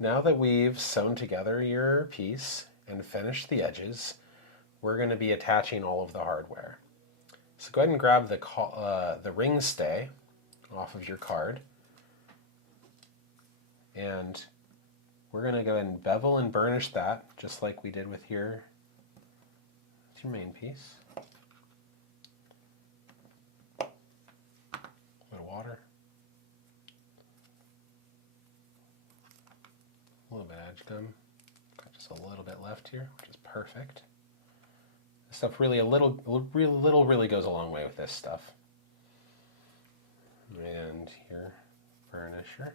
Now that we've sewn together your piece and finished the edges, we're going to be attaching all of the hardware. So go ahead and grab the ring stay off of your card, and we're going to go ahead and bevel and burnish that just like we did with your main piece. A little water. A little bit of edge gum. Got just a little bit left here, which is perfect. This stuff really really goes a long way with this stuff. And your burnisher.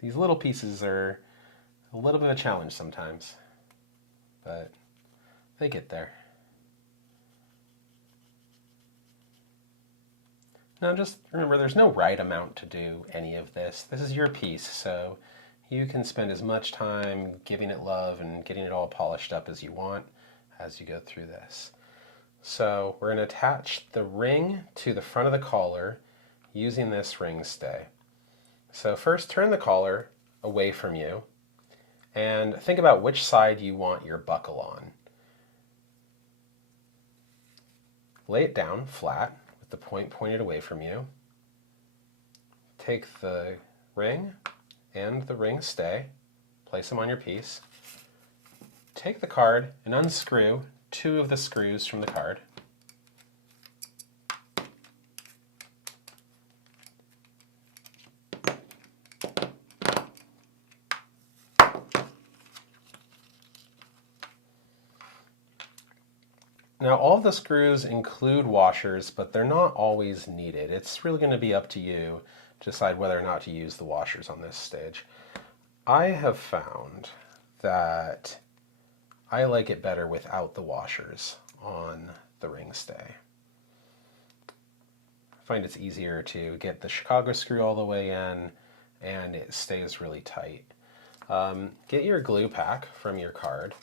These little pieces are a little bit of a challenge sometimes, but they get there. Now just remember, there's no right amount to do any of this. This is your piece, so you can spend as much time giving it love and getting it all polished up as you want as you go through this. So we're going to attach the ring to the front of the collar using this ring stay. So first turn the collar away from you and think about which side you want your buckle on. Lay it down flat with the point pointed away from you. Take the ring and the ring stay, place them on your piece. Take the card and unscrew 2 of the screws from the card. Now all of the screws include washers, but they're not always needed. It's really going to be up to you to decide whether or not to use the washers on this stage. I have found that I like it better without the washers on the ring stay. I find it's easier to get the Chicago screw all the way in and it stays really tight. Get your glue pack from your card,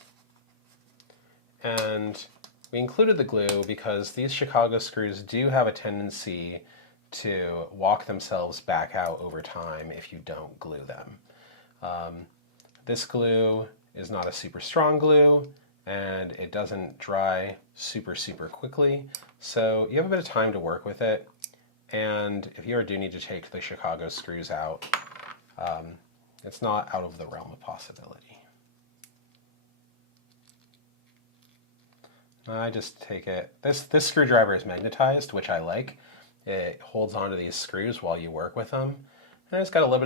and we included the glue because these Chicago screws do have a tendency to walk themselves back out over time if you don't glue them. This glue is not a super strong glue and it doesn't dry super quickly, so you have a bit of time to work with it, and if you ever do need to take the Chicago screws out, it's not out of the realm of possibility. I just take it, this screwdriver is magnetized, which I like. It holds onto these screws while you work with them. And it's got a little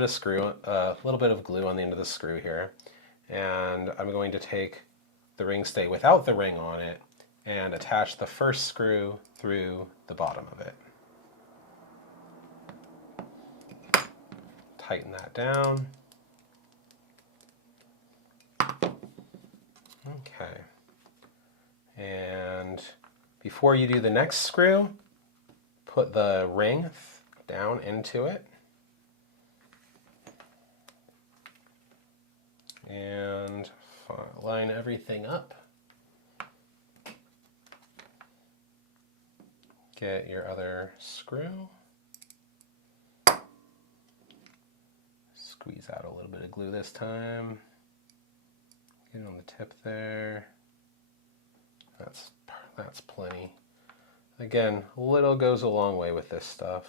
bit of glue on the end of the screw here. And I'm going to take the ring stay without the ring on it and attach the first screw through the bottom of it. Tighten that down. Okay. And before you do the next screw, put the ring down into it. And line everything up. Get your other screw. Squeeze out a little bit of glue this time. Get it on the tip there. That's plenty. Again, a little goes a long way with this stuff.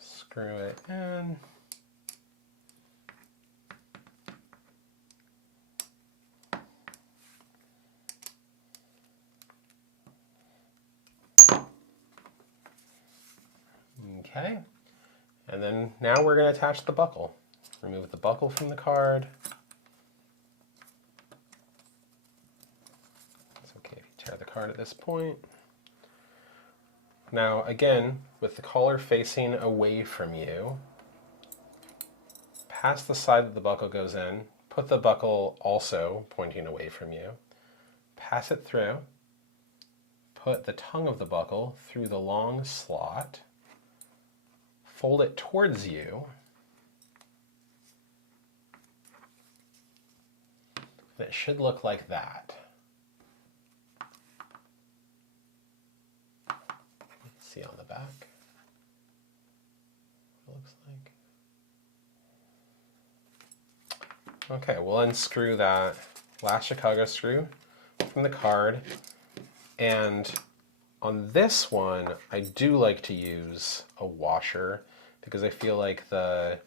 Screw it in. Okay, and then now we're going to attach the buckle. Remove the buckle from the card. It's okay if you tear the card at this point. Now again, with the collar facing away from you, past the side that the buckle goes in, put the buckle also pointing away from you, pass it through, put the tongue of the buckle through the long slot, fold it towards you, and it should look like that. back. It looks like. Okay, we'll unscrew that last Chicago screw from the card. And on this one, I do like to use a washer because I feel like the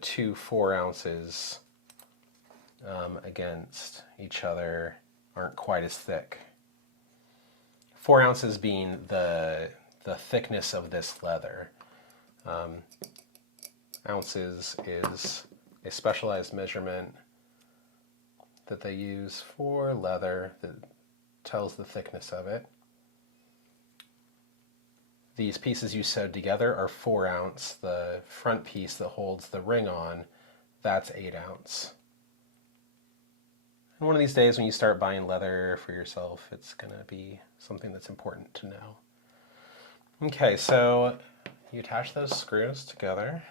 two 4 ounces against each other aren't quite as thick. 4 ounces being the thickness of this leather. Ounces is a specialized measurement that they use for leather that tells the thickness of it. These pieces you sewed together are 4 ounce. The front piece that holds the ring on, that's 8 ounce. And one of these days when you start buying leather for yourself, it's going to be something that's important to know. Okay, so you attach those screws together.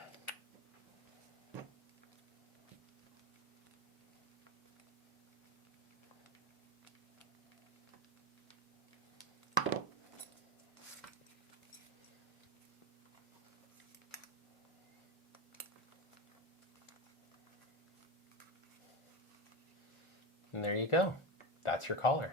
And there you go. That's your collar.